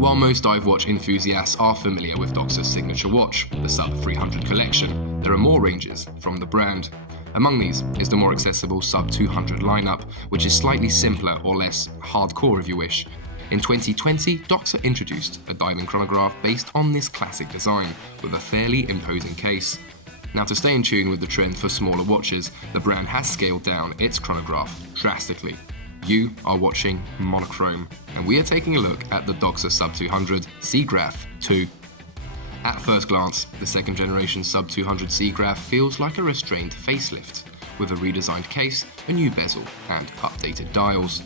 While most dive watch enthusiasts are familiar with Doxa's signature watch, the Sub 300 collection, there are more ranges from the brand. Among these is the more accessible Sub 200 lineup, which is slightly simpler or less hardcore if you wish. In 2020, Doxa introduced a diving chronograph based on this classic design, with a fairly imposing case. Now, to stay in tune with the trend for smaller watches, the brand has scaled down its chronograph drastically. You are watching Monochrome, and we are taking a look at the Doxa Sub 200 Seagraph 2. At first glance, the second generation Sub 200 Seagraph feels like a restrained facelift, with a redesigned case, a new bezel, and updated dials.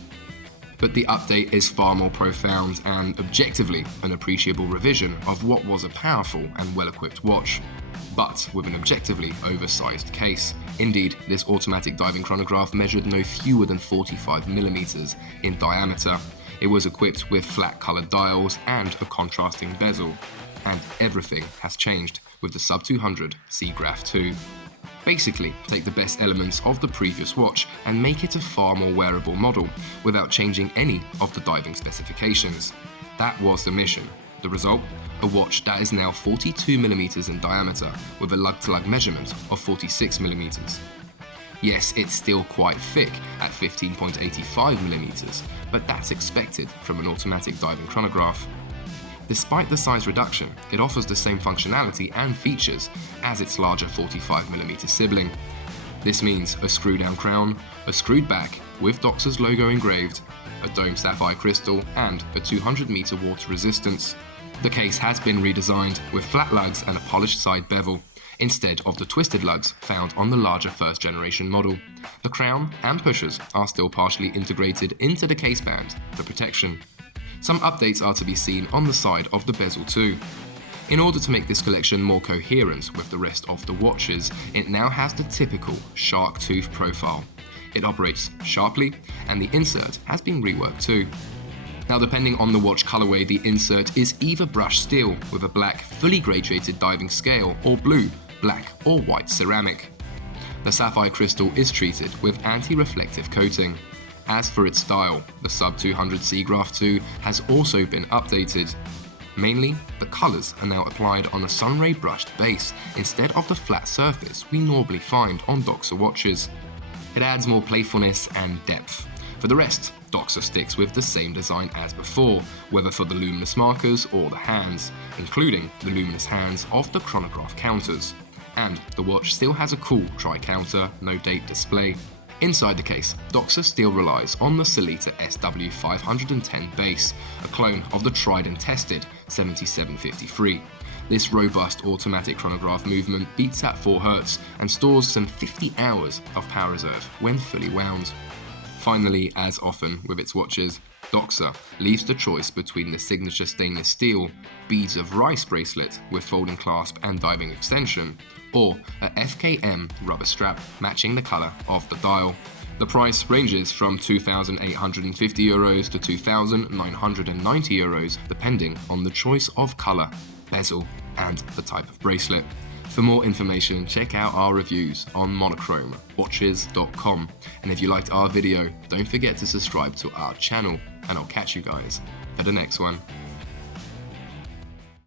But the update is far more profound and objectively an appreciable revision of what was a powerful and well-equipped watch, but with an objectively oversized case. Indeed, this automatic diving chronograph measured no fewer than 45mm in diameter. It was equipped with flat-colored dials and a contrasting bezel. And everything has changed with the Sub 200 Seagraph 2. Basically, take the best elements of the previous watch and make it a far more wearable model without changing any of the diving specifications. That was the mission. The result? A watch that is now 42mm in diameter with a lug-to-lug measurement of 46mm. Yes, it's still quite thick at 15.85mm, but that's expected from an automatic diving chronograph. Despite the size reduction, it offers the same functionality and features as its larger 45mm sibling. This means a screw-down crown, a screwed back with Doxa's logo engraved, a domed sapphire crystal, and a 200-meter water resistance. The case has been redesigned with flat lugs and a polished side bevel, instead of the twisted lugs found on the larger first-generation model. The crown and pushers are still partially integrated into the case band for protection. Some updates are to be seen on the side of the bezel too. In order to make this collection more coherent with the rest of the watches, it now has the typical shark tooth profile. It operates sharply, and the insert has been reworked too. Now, depending on the watch colorway, the insert is either brushed steel with a black, fully graduated diving scale, or blue, black, or white ceramic. The sapphire crystal is treated with anti-reflective coating. As for its style, the Sub 200 Seagraph 2 has also been updated. Mainly, the colors are now applied on a sunray brushed base instead of the flat surface we normally find on Doxa watches. It adds more playfulness and depth. For the rest, Doxa sticks with the same design as before, whether for the luminous markers or the hands, including the luminous hands of the chronograph counters. And the watch still has a cool tri-counter, no date display. Inside the case, Doxa still relies on the Sellita SW510 base, a clone of the tried and tested 7753. This robust automatic chronograph movement beats at 4 Hz and stores some 50 hours of power reserve when fully wound. Finally, as often with its watches, Doxa leaves the choice between the signature stainless steel beads of rice bracelet with folding clasp and diving extension, or a FKM rubber strap matching the colour of the dial. The price ranges from €2,850 to €2,990 depending on the choice of colour, bezel and the type of bracelet. For more information, check out our reviews on monochrome-watches.com, and if you liked our video, don't forget to subscribe to our channel, and I'll catch you guys for the next one.